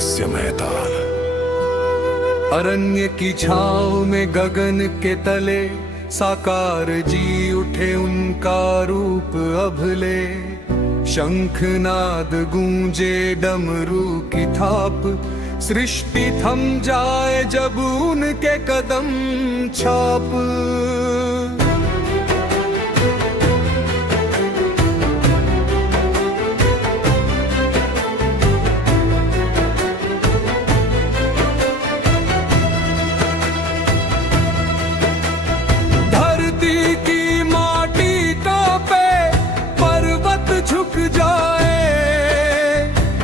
रहस्यमय ताल। अरण्य की छाव में गगन के तले साकार जी उठे, उनका रूप अभले। शंखनाद गूंजे, डमरू की थाप, सृष्टि थम जाए जब उनके कदम छाप। झुक जाए,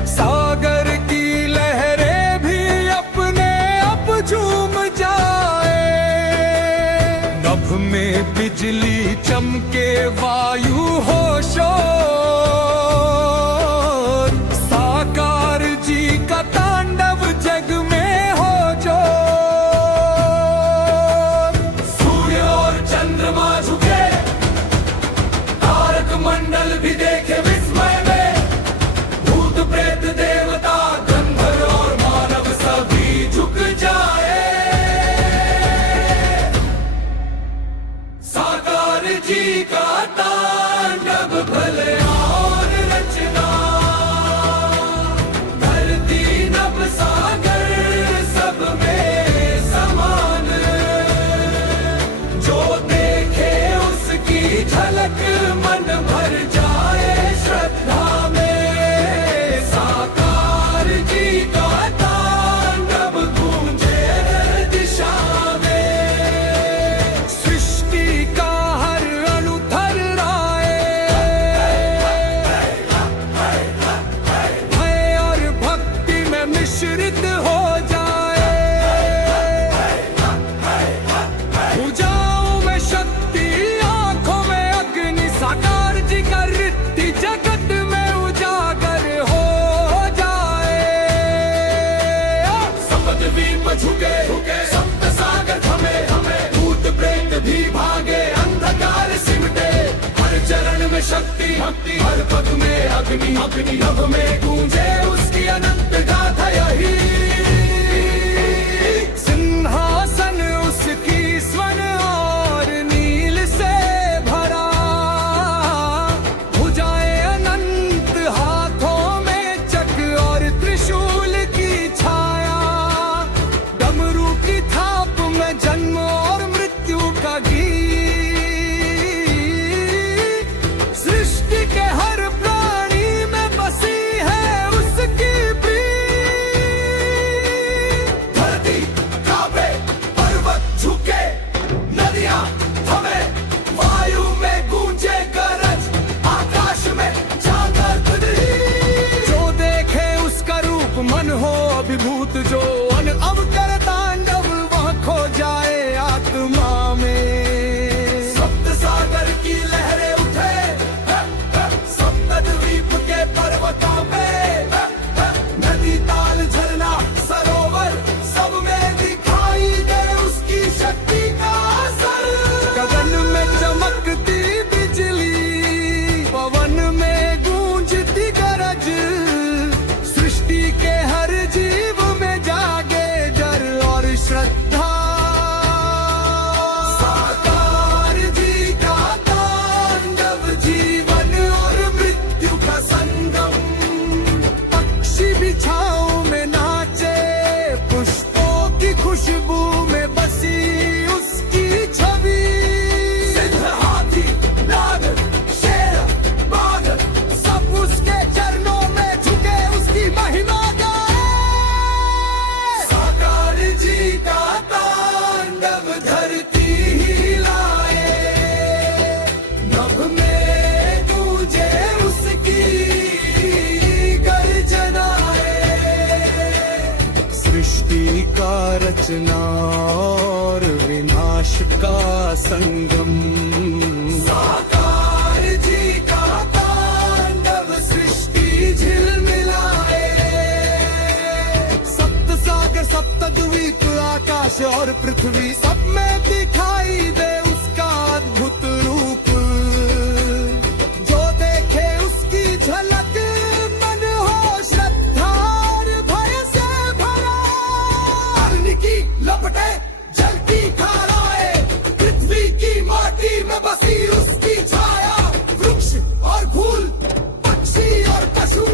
सागर की लहरें भी अपने आप झूम जाए। नभ में बिजली चमके, वायु हो शोर, साकार जी का तांडव जग में हो जोर। सूर्य और चंद्रमा झुके, तारक मंडल भी देखे विस्मय में। भूत प्रेत देवता गंधर्व और मानव सभी झुक जाए। साकार जी का तांडव भले और रचना, धरती नभ सागर सब में समान। जो देखे उसकी झलक मन भर जाए श्रद्धा में। साकार जी का तांडव गूंजे हर दिशा में। सृष्टि का हर अणु थर्राए, भय और भक्ति में मिश्रित हो जाए। भुजाओं में शक्ति, आंखों में अग्नि, साकार जी का रिद्धि जगत में उजागर हो जाए। सप्तद्वीप झुके, सप्त सागर थमे, भूत प्रेत भी भागे, अंधकार सिमटे। हर चरण में शक्ति, हर पग में अग्नि, नभ में गूंजे उसकी अनंत गाथा। यही सिंहासन उसकी स्वर्ण और नील से भरा, भुजाएं अनंत, हाथों में चक्र और त्रिशूल की छाया। डमरू की थाप में जन्म और मृत्यु का गीत। सृष्टि के हर प्राणी में बसी है उसकी प्रीत। धरती कांपे, पर्वत झुके, नदियां थमे, वायु में गूंजे गरज, आकाश में जागर धुंधली। जो देखे उसका रूप मन हो अभिभूत, जो अवकर तांडव वह खो जाए आत्मा में। सप्त सागर की लहरें उठे, सप्तद्वीप के पर्वतों पे। नदी, ताल, झरना, सरोवर सब में दिखाई दे उसकी शक्ति का असर। गगन में चमकती बिजली, पवन में गूंजती गरज, सृष्टि के हर जीव में जागे डर और श्रद्धा। साकार जी का तांडव जीवन और मृत्यु का संगम। पक्षी भी छाँव में नाचे, पुष्पों की खुशबू में बसी उसकी छवि। सिद्ध, हाथी, नाग, शेर, बाघ सब उसके चरणों में झुके, उसकी महिमा गाए। साकार जी का तांडव धरती हिलाए, नभ में गूंजे उसकी गर्जनाएं। सृष्टि का रचना और विनाश का संगम। साकार जी का तांडव सृष्टि झिलमिलाए। सप्त सागर, सप्तद्वीप, आकाश और पृथ्वी सब में दिखाई दे उसका अद्भुत रूप। जो देखे उसकी झलक मन हो श्रद्धा और भय से लपटे जलती धाराएं, पृथ्वी की माटी में बसी उसकी छाया, वृक्ष और फूल, पक्षी और पशु,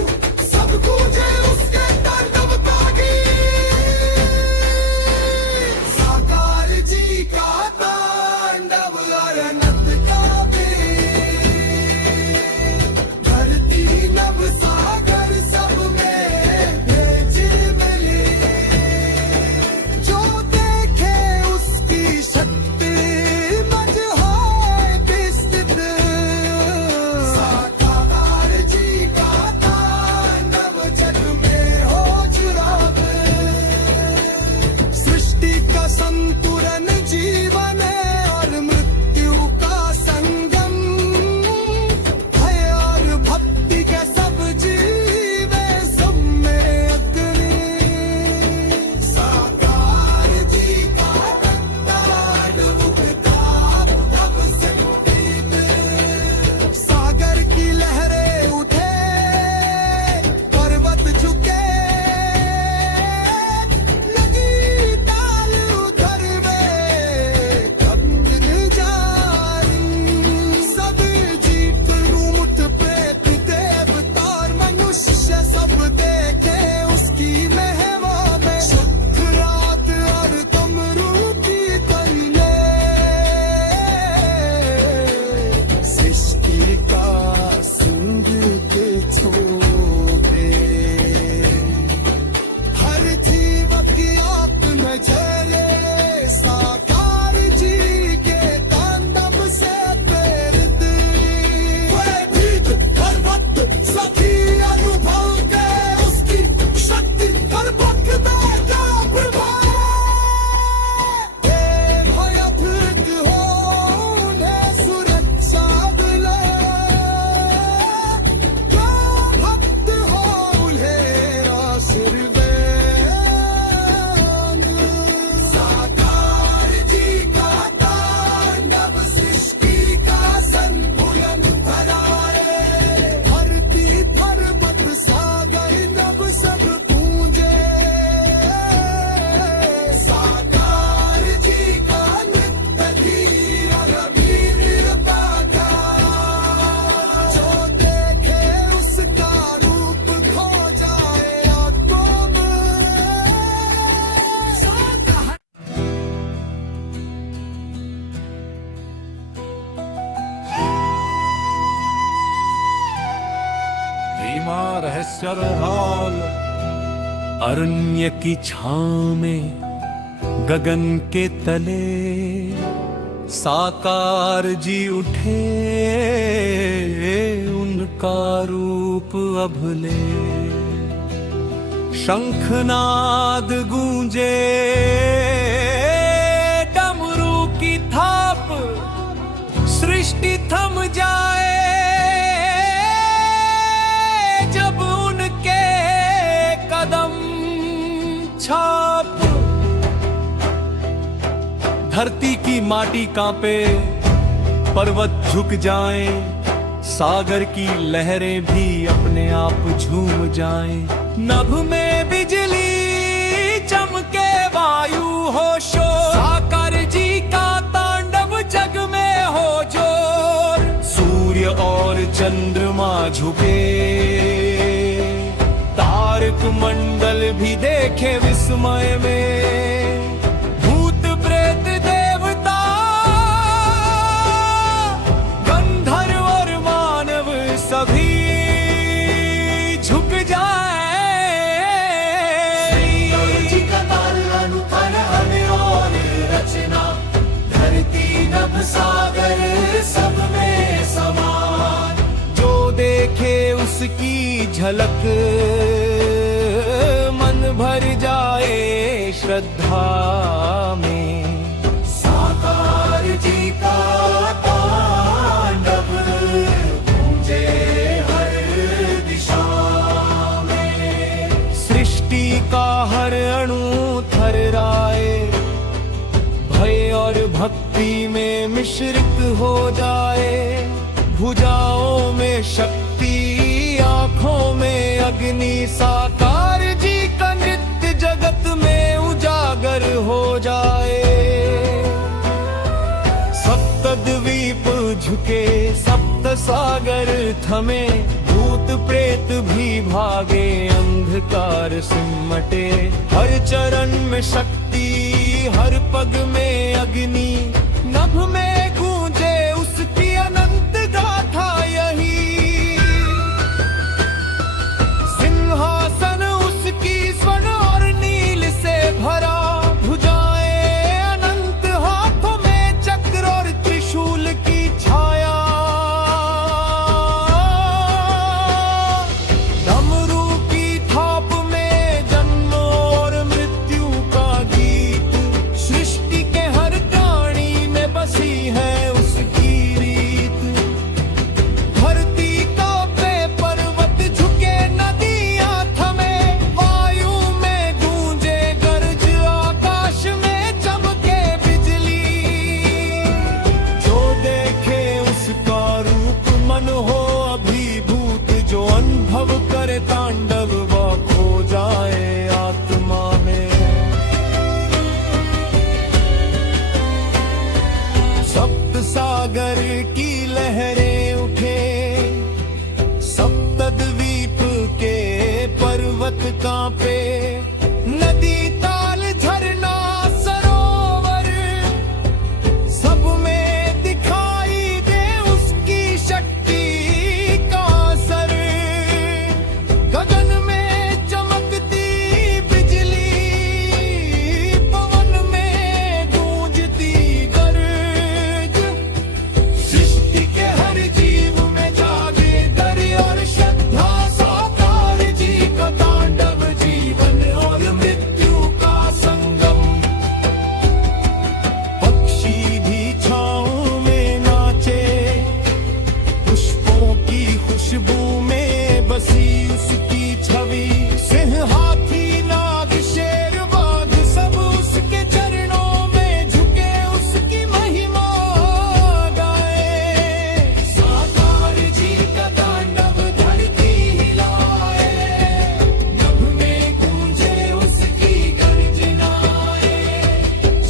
सब गूंजे उसके तांडव का गीत। साकार जी का तांडव अनंत काव्य, धरती नभ सागर सब में भेज मिली, जो देखे उसकी शक्ति मज होए विस्तृत। साकार जी का तांडव जग में हो चुराव, सृष्टि का संतुलन जीवन और मृत्यु का संगम, भय और भक्ति के सब जीवे सब में अग्नि। साकार जी का तांडव उगता तब से गीत, सागर की लहरें उठे, पर्वत झुके, लगी ताल उधर में कंगन जारी, सब जीव रूठ प्रेत देवता और मनुष्य सब देखे उसकी महिमा में, शुद्ध रात और डमरू की तैले, सृष्टि का संगीत छोड़े, हर जीव की आत्मा झरे, साकार जी के तांडव से प्रेरित। वे भीत पर्वत सभी अनुभव के उसकी शक्ति हर वक्त में का प्रभाव। भयभीत हो उन्हें सुरक्षा मिले, जो भक्त हो उन्हें आशीर्वाद। साकार जी का तांडव सृष्टि का संतुलन कराए, धरती पर्वत सागर नभ सब गूंजे। साकार जी का नृत्य धीर गंभीर बाधा, जो देखे उसका रूप खो जाए आंखों में। साकार भीमा रहस्य हाल अरण्य की छां में गगन के तले साकार जी उठे, उनका रूप अभले, शंखनाद गूंजे, डमरू की थाप, सृष्टि थम जाए जब उनके कदम छाप। धरती की माटी कांपे, पर्वत झुक जाएं, सागर की लहरें भी अपने आप झूम जाएं। नभ में बिजली चमके, वायु हो शोर, साकार जी का तांडव जग में हो जोर। सूर्य और चंद्रमा झुके, तारक मंडल भी देखे विस्मय में, भूत प्रेत देवता गंधर्व और मानव सभी झुक जाए। जी का ताल अनुथर हमें और रचना, धरती नभ सागर सब में समान, जो देखे उसकी झलक मन भर जाए श्रद्धा में। साकार जी का तांडव गूंजे हर दिशा में, सृष्टि का हर अणु थर्राए, भय और भक्ति में मिश्रित हो जाए। भुजाओं में शक्ति, आंखों में अग्नि, साकार जी का नृत्य जगत में उजागर हो जाए। सप्तद्वीप झुके सप्त सागर थमे, भूत प्रेत भी भागे अंधकार सिमटे। हर चरण में शक्ति हर पग में अग्नि, नभ में गूंजे उसकी अनंत गाथा यही। सिंहासन उसकी स्वर्ण और नील से भरा, भुजाएं अनंत, हाथों में चक्र और त्रिशूल की छाया। डमरू की थाप में जन्म और मृत्यु का गीत, सृष्टि के हर प्राणी में बसी है उसकी रीत। धरती कांपे पर्वत झुके नदियां थमे, वायु में गूंजे गरज आकाश में चमके बिजली। जो देखे उसका रूप मन हो अभिभूत, जो अनुभव करे तांडव वह खो जाए आत्मा में। सप्त सागर की लहरें उठे, सप्तद्वीप के पर्वत कांपे। नदी ताल झरना सरोवर, सब में दिखाई दे उसकी शक्ति का असर। गगन में चमकती बिजली, पवन में गूंजती गर्ज। सृष्टि के हर जीव में जागे डर और श्रद्धा, साकार जी का तांडव जीवन और मृत्यु का संगम। पक्षी भी छाँव में नाचे, पुष्पों की खुशबू में बसी उसकी छवि। सिंह हाथी नाग शेर बाघ सब उसके चरणों में झुके, उसकी महिमा गाए। साकार जी का तांडव धरती हिलाए, नभ में गूंजे उसकी गर्जनाएं।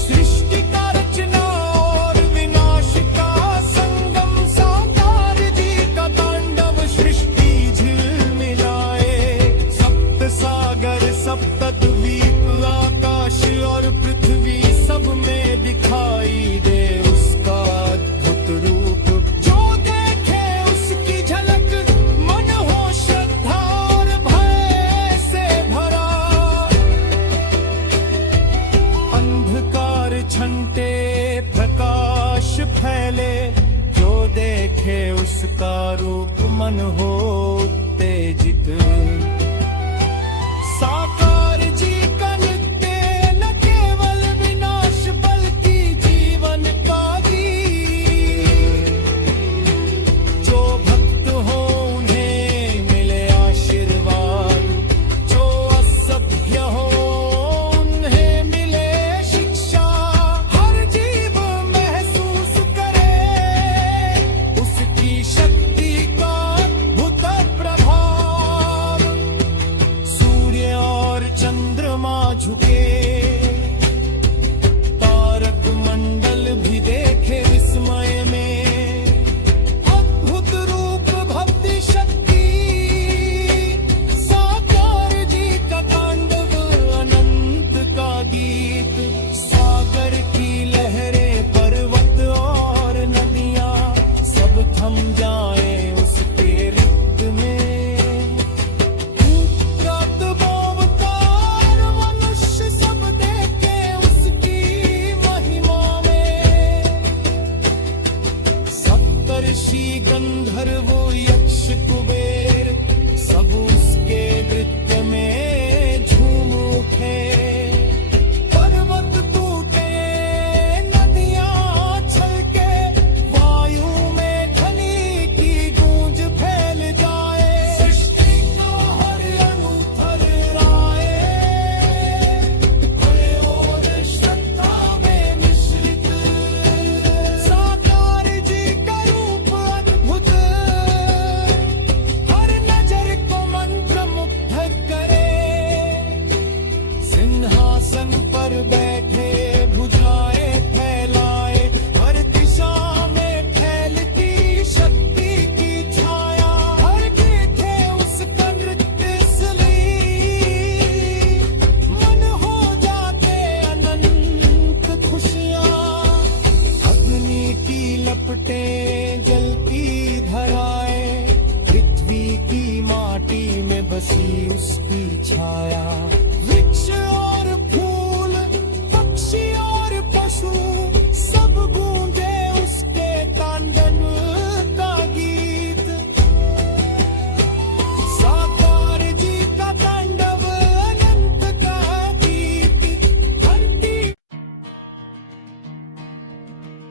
सृष्टि का रचना और विनाश का संगम, साकार जी का तांडव सृष्टि झिलमिलाए। सप्त सागर सप्तद्वीप आकाश और पृथ्वी, सब में दिखाई दे उसका अद्भुत रूप। जो देखे उसकी झलक मन हो श्रद्धा और भय से भरा। अंधकार छंटे प्रकाश फैले, जो देखे उसका रूप मन हो उत्तेजित। साकार जी का नृत्य न केवल विनाश बल्कि जीवन का गीत। जो भक्त हो उन्हें मिले आशीर्वाद, जो असभ्य हो उन्हें मिले शिक्षा। हर जीव महसूस करे उसकी शक्ति का अद्भुत प्रभाव। सूर्य और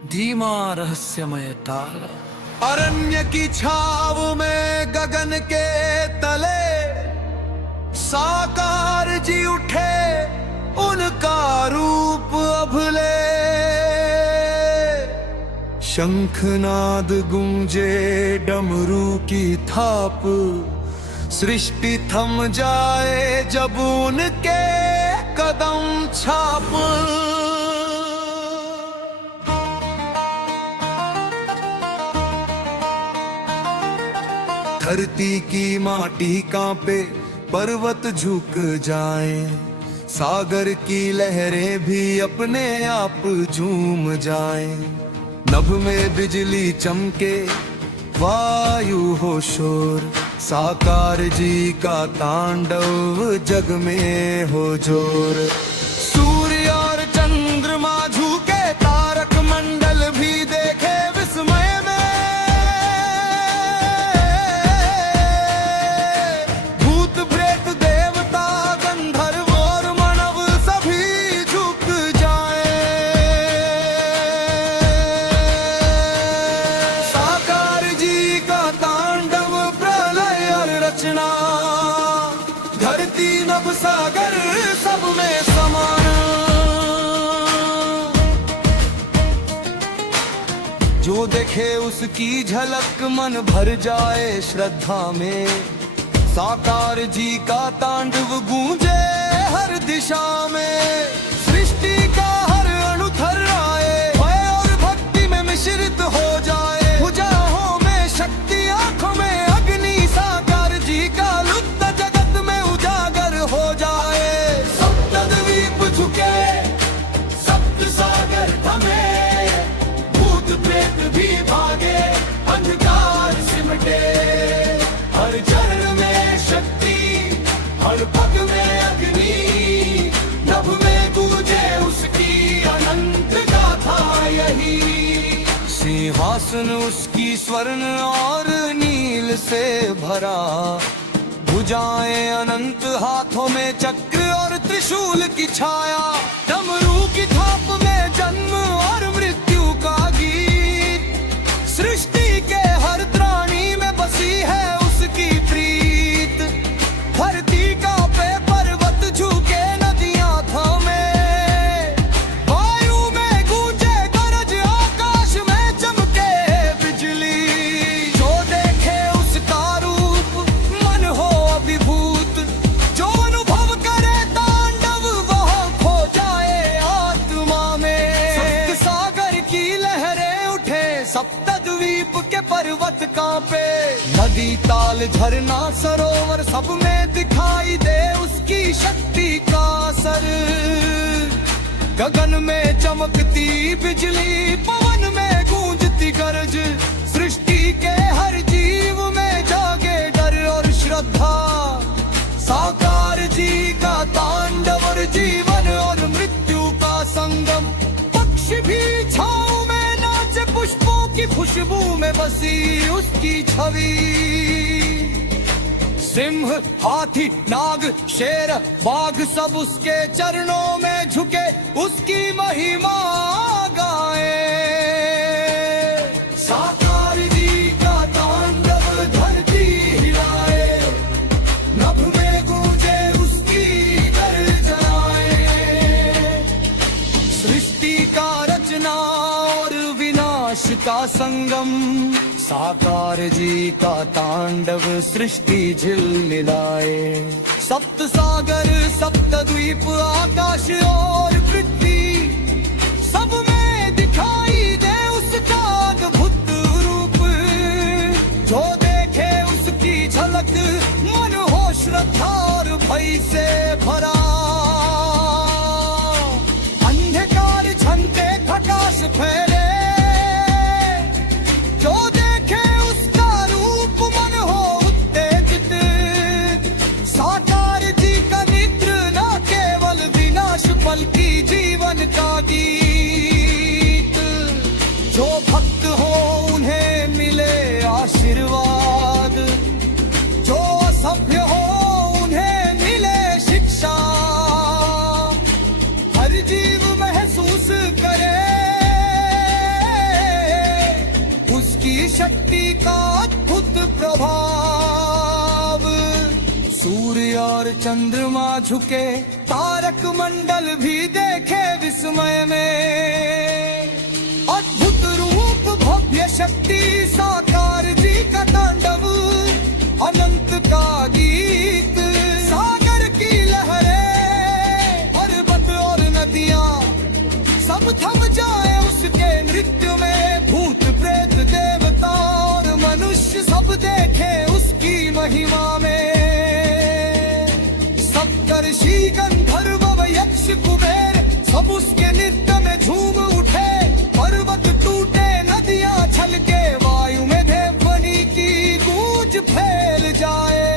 धीमा रहस्यमय ताल। अरण्य की छाव में गगन के तले साकार जी उठे, उनका रूप अभले। शंखनाद गूंजे डमरू की थाप, सृष्टि थम जाए जब उनके कदम छाप। धरती की माटी कांपे, पर्वत झुक जाए, सागर की लहरें भी अपने आप झूम जाएं। नभ में बिजली चमके, वायु हो शोर, साकार जी का तांडव जग में हो जोर। सूर्य और चंद्रमा झुके, तारक मंडल भी देखे विस्मय में। भूत प्रेत देवता गंधर्व और मानव सभी झुक जाए। साकार जी का तांडव प्रलय और रचना, धरती नभ सागर सब में समान। जो देखे उसकी झलक मन भर जाए श्रद्धा में। साकार जी का तांडव गूंजे हर दिशा में। सृष्टि का हर अणु थर्राए, भय और भक्ति में मिश्रित हो जाए। भुजाओं में शक्ति, आंखों में अग्नि, साकार जी का लुप्त जगत में उजागर हो जाए। सप्तद्वीप झुके, सप्त सागर थमे, भूत प्रेत भी भागे, अंधकार सिमटे। हर चरण में शक्ति, हर पग में अग्नि, नभ में गूंजे उसकी अनंत गाथा यही। सिंहासन उसकी स्वर्ण और नील से भरा, भुजाएं अनंत, हाथों में चक्र और त्रिशूल की छाया। डमरू की थाप में जन्म और मृत्यु का गीत, सृष्टि के हर प्राणी में बसी है उसकी प्रीत। धरती का पे पर्वत झुके, नदियां थमे, वायु में गूंजे गरज, आकाश में चमके बिजली। जो देखे उसका रूप मन हो अभिभूत, जो अनुभव करे तांडव वह खो जाए आत्मा में। सप्त सागर की लहरें उठे, सप्तद्वीप के पर्वत कांपे। नदी ताल झरना सरोवर सब में दिखाई दे उसकी शक्ति का असर। गगन में चमकती बिजली, पवन में गूंजती गरज, सृष्टि के हर जीव में जागे डर और श्रद्धा। साकार जी का तांडव और जीवन और मृत्यु का संगम। पक्षी भी छाँव में नाचे, पुष्पों की खुशबू में बसी उसकी छवि। सिंह, हाथी, नाग, शेर, बाघ सब उसके चरणों में झुके, उसकी महिमा गाए। साकार जी का तांडव धरती हिलाए, नभ में गूंजे उसकी गर्जनाएं। सृष्टि का रचना और विनाश का संगम, साकार जी का तांडव सृष्टि झिलमिलाए। सप्त सागर, सप्तद्वीप, आकाश और पृथ्वी, सब में दिखाई दे उसका अद्भुत रूप। जो देखे उसकी झलक, मन हो श्रद्धा और भय से भरा। अंधकार छनके, प्रकाश फैले, जो देखे उसका रूप मन हो उत्तेजित। साकार जी का मित्र न केवल विनाश बल्कि जीवन का गीत। जो भक्त हो उन्हें मिले आशीर्वाद, जो असभ्य हो उन्हें मिले शक्ति का अद्भुत प्रभाव। सूर्य और चंद्रमा झुके, तारक मंडल भी देखे विस्मय में। अद्भुत रूप भव्य शक्ति साकार जी का तांडव, अनंत का गीत सागर की लहरें, पर्वत और नदियां सब थम जाए उसके नृत्य में। भूत प्रेत देवता और मनुष्य सब देखे उसकी महिमा में। सप्तर्षि गंधर्व व यक्ष कुबेर सब उसके नृत्य में झूम उठे। पर्वत टूटे, नदियां छलके, वायु में देवध्वनि की गूंज फैल जाए।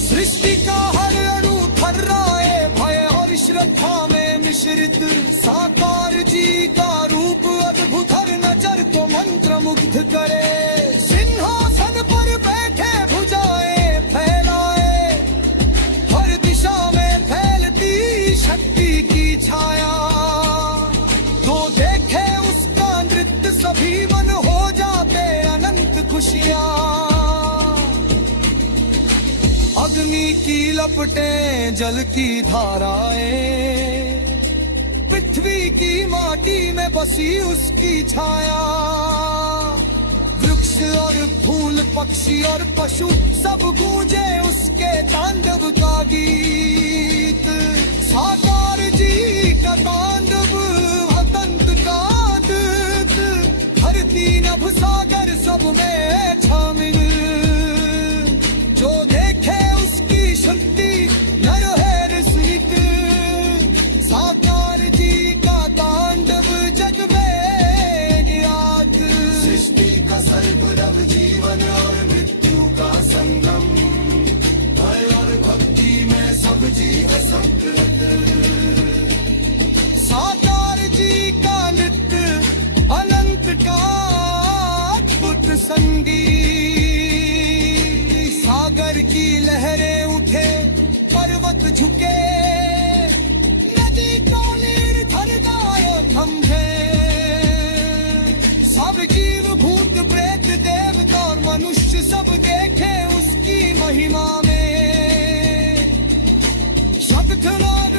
सृष्टि का हर अणु थर्राए, भय और श्रद्धा में मिश्रित। साकार जी का रूप अद्भुत, हर नजर को मंत्र मुग्ध करे। सिंहासन पर बैठे, भुजाएं फैलाए, हर दिशा में फैलती शक्ति की छाया। तो देखे उसका नृत्य, सभी मन हो जाते अनंत खुशियां। अग्नि की लपटें, जल की धाराएं, पृथ्वी की माटी में बसी उसकी छाया। वृक्ष और फूल, पक्षी और पशु सब गूंजे उसके तांडव का गीत। साकार जी का तांडव अनंत का दूत, धरती नभ सागर सब में शामिल। जो देखे उसकी शक्ति नर है रसिक। साकार जी का तांडव जग में गिरात। सृष्टि का सर्वरव, जीवन और मृत्यु का संगम, भय और भक्ति में सब जीव संतत। साकार जी का नृत्य अनंत का अद्भुत संगीत। सागर की लहरें उठे, पर्वत झुके, नदी का निर्धन गायब थमके। सब जीव भूत प्रेत देवता और मनुष्य सब देखे उसकी महिमा में। शब्द नाद